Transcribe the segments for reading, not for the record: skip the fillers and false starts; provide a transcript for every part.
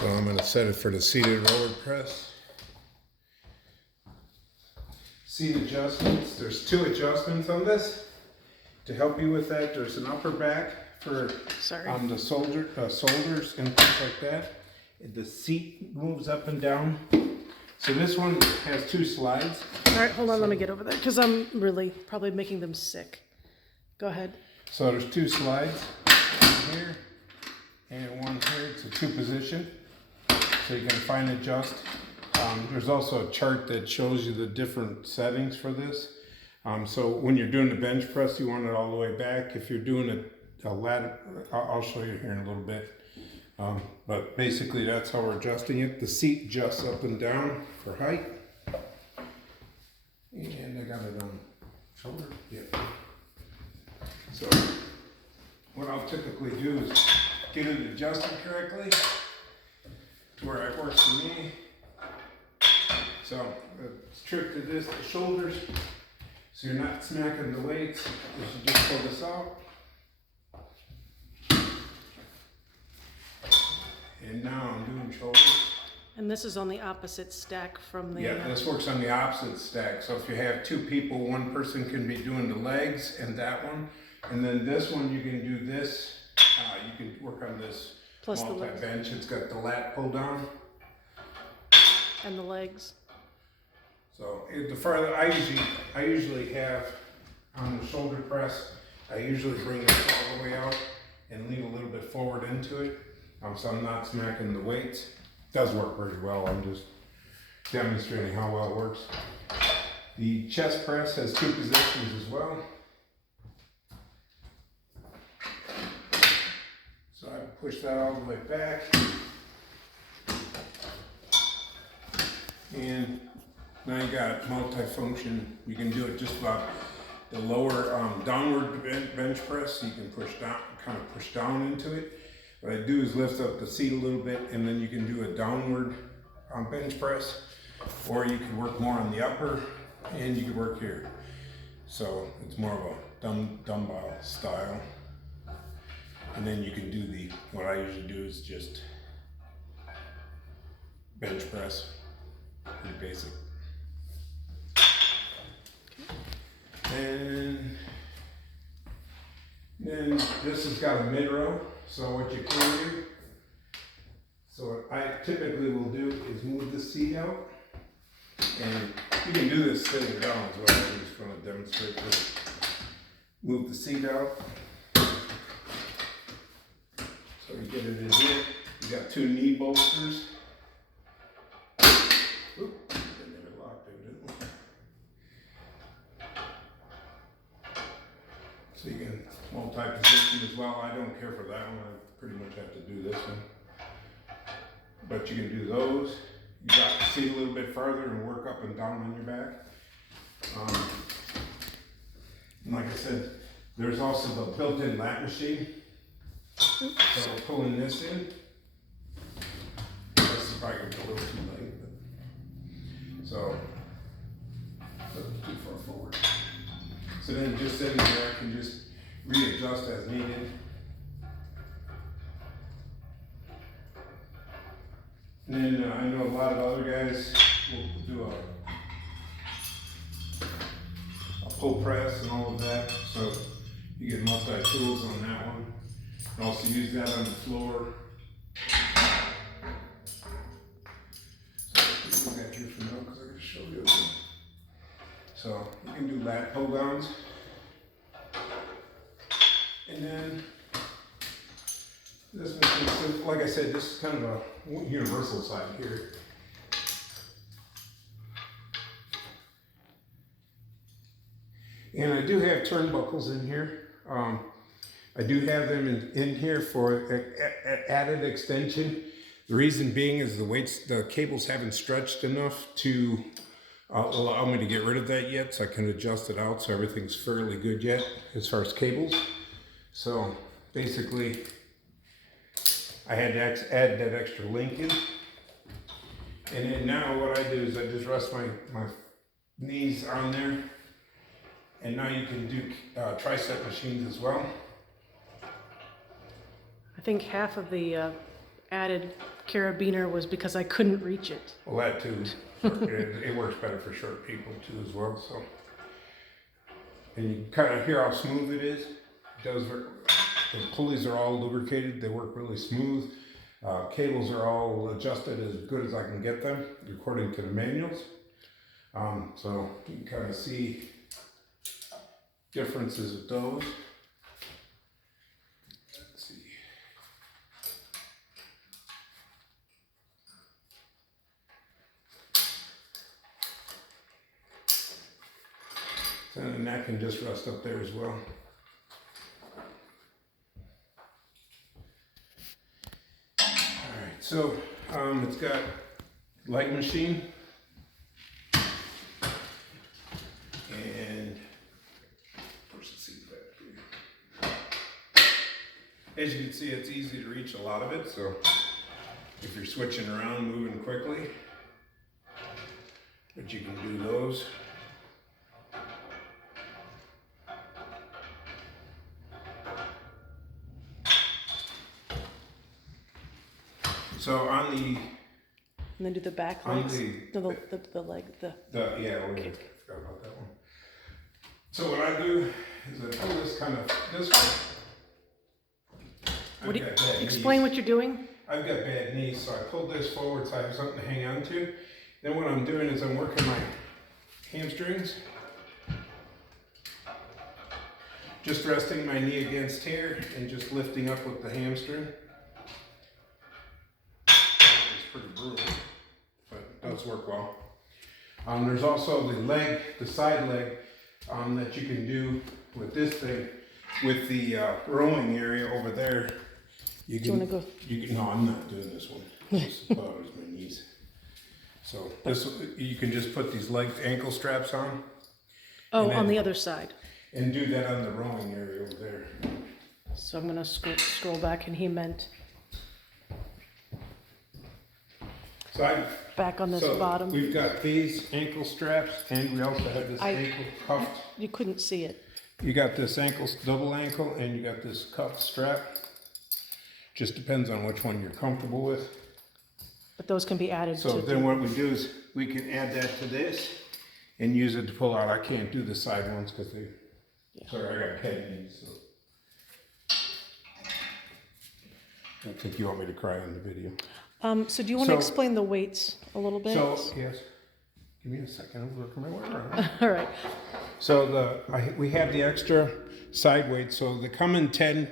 So I'm going to set it for the seated roller press. Seat adjustments. There's 2 adjustments on this to help you with that. There's an upper back for the shoulders and things like that. The seat moves up and down. So this one has 2 slides. All right, hold on, let me get over there because I'm really probably making them sick. Go ahead. So there's 2 slides, one here and one here. It's a 2 position, so you can fine adjust. There's also a chart that shows you the different settings for this. So when you're doing the bench press, you want it all the way back. If you're doing a lat, I'll show you here in a little bit. But basically that's how we're adjusting it. The seat adjusts up and down for height. And I got it on shoulder. Yep. So what I'll typically do is get it adjusted correctly to where it works for me. So the trick to this, the shoulders, so you're not smacking the weights, is you just pull this out. And now I'm doing shoulders. And this is on the opposite stack from the... Yeah, this works on the opposite stack. So if you have 2 people, one person can be doing the legs and that one. And then this one, you can do this. You can work on this Plus the legs. multi-bench. It's got the lat pull down. And the legs. So the farther, I usually have on the shoulder press, I usually bring this all the way out and lean a little bit forward into it. So I'm not smacking the weights. It does work pretty well. I'm just demonstrating how well it works. The chest press has 2 positions as well. So I push that all the way back. And now you got multi-function. You can do it just about the lower downward bench press. So you can push down, kind of push down into it. What I do is lift up the seat a little bit, and then you can do a downward bench press, or you can work more on the upper, and you can work here. So it's more of a dumbbell style. And then you can do what I usually do is just bench press, pretty basic. And then this has got a mid row. So what you can do, so what I typically will do is move the seat out, and you can do this sitting down as well. I'm just going to demonstrate this. Move the seat out. So you get it in here. You got 2 knee bolsters. Oop, they never locked it, didn't they? So you can multi-position as well. I don't care for that one. I pretty much have to do this one. But you can do those. You got the seat a little bit farther and work up and down on your back. And like I said, there's also the built-in lat machine. So pulling this in. This is probably going to be a little too late. So, too far forward. So then just in there, I can just readjust as needed. And then I know a lot of other guys will do a pull press and all of that. So you get multi-tools on that one. And also use that on the floor. So I got here for now because I got to show you again. So you can do lat pull downs. And then this one, like I said, this is kind of a universal side here. And I do have turnbuckles in here. I do have them in here for added extension. The reason being is the cables haven't stretched enough to allow me to get rid of that yet, so I can adjust it out so everything's fairly good yet as far as cables. So basically, I had to add that extra link in. And then now what I do is I just rest my knees on there. And now you can do tricep machines as well. I think half of the added carabiner was because I couldn't reach it. Well, that too. It works better for short people too as well. So, and you kind of hear how smooth it is. It does. The pulleys are all lubricated. They work really smooth. Cables are all adjusted as good as I can get them according to the manuals. So you can kind of see differences with those. Let's see. So the neck can just rest up there as well. Alright, so it's got light machine and push the seat back here. As you can see, it's easy to reach a lot of it, so if you're switching around, moving quickly, but you can do those. So on the And then do the back On legs. the- The leg. yeah, I forgot about that one. So what I do is I pull this kind of this way. What do you, I've got bad explain knees. what you're doing? I've got bad knees, so I pull this forward so I have something to hang on to. Then what I'm doing is I'm working my hamstrings. Just resting my knee against here and just lifting up with the hamstring. It's pretty brutal, but it does work well. There's also the leg, the side leg, that you can do with this thing, with the rowing area over there. You Do you wanna go? No, I'm not doing this one. This bothers my knees. So this, you can just put these ankle straps on. Oh, And then- on the other side. And do that on the rowing area over there. So I'm gonna scroll back, and he meant So back on this bottom. we've got these ankle straps, and we also have this ankle cuffed. You couldn't see it. You got this double ankle, and you got this cuff strap. Just depends on which one you're comfortable with. But those can be added So to. then what we do is we can add that to this and use it to pull out. I can't do the side ones because they, sorry, I got bad knees, so. I don't think you want me to cry on the video. So do you want to So- explain the weights a little bit? So, yes, give me a second, I'm working my way around. All right. So we have the extra side weight, so they come in 10,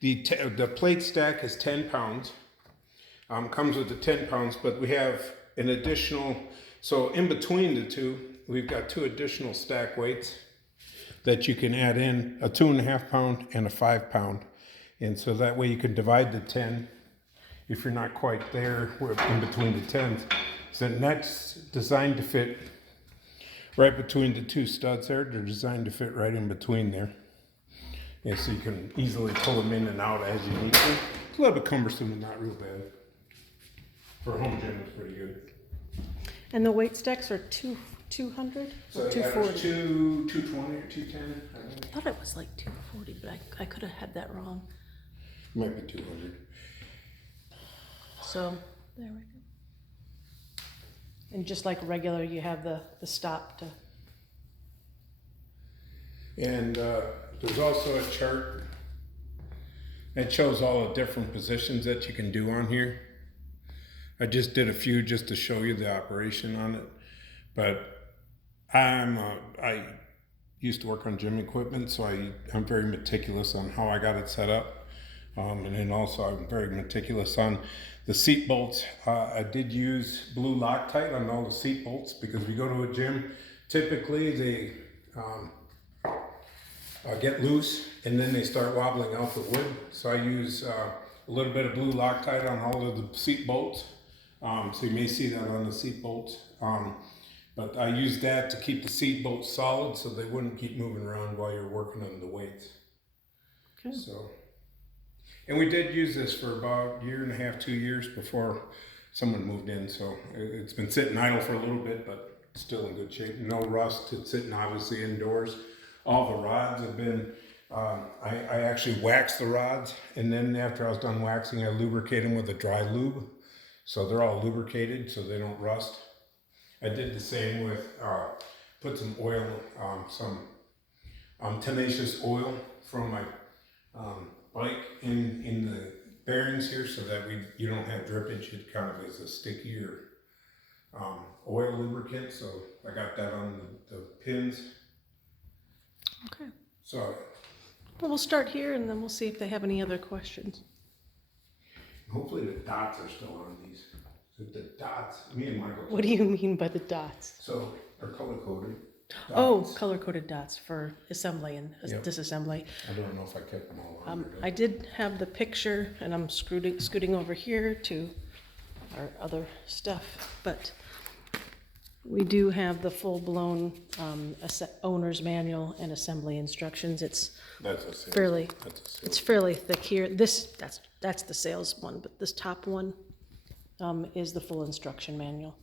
the plate stack is 10 pounds. Comes with the 10 pounds, but we have an additional, so in between the two, we've got 2 additional stack weights that you can add in, a 2.5 pound and a 5 pound. And so that way you can divide the 10 if you're not quite there in between the 10s. So that's designed to fit right between the 2 studs there. They're designed to fit right in between there. And so you can easily pull them in and out as you need to. It's a little bit cumbersome, but not real bad. For a home gym, it's pretty good. And the weight stacks are 200 So or yeah, 240? there's 220 or 210, I think. I thought it was like 240, but I could have had that wrong. Might be 200. So there we go. And just like regular, you have the stop to. And there's also a chart that shows all the different positions that you can do on here. I just did a few just to show you the operation on it, but I used to work on gym equipment, so I'm very meticulous on how I got it set up, and then also I'm very meticulous on the seat bolts. I did use blue Loctite on all the seat bolts because we go to a gym, typically they get loose and then they start wobbling out the wood. So I use a little bit of blue Loctite on all of the seat bolts. So you may see that on the seat bolts. But I use that to keep the seat bolts solid so they wouldn't keep moving around while you're working on the weights. Okay. So, and we did use this for about 1.5 to 2 years before someone moved in. So it's been sitting idle for a little bit, but still in good shape. No rust. It's sitting obviously indoors. All the rods have been, I actually waxed the rods, and then after I was done waxing, I lubricated them with a dry lube. So they're all lubricated so they don't rust. I did the same with, put some oil, some tenacious oil from my bike in the bearings here so that you don't have drippage. It kind of is a stickier oil lubricant, so I got that on the pins. Okay. So Well, we'll start here and then we'll see if they have any other questions. hopefully the dots are still on these. So the dots, me and Michael. What do you mean by the dots? So they're color coded. Oh, color-coded dots for assembly and Yep. disassembly. I don't know if I kept them all on. I did have the picture, and I'm scooting over here to our other stuff, but we do have the full-blown owner's manual and assembly instructions. It's That's a sales. fairly, That's a sales. it's fairly thick here. That's the sales one, but this top one is the full instruction manual.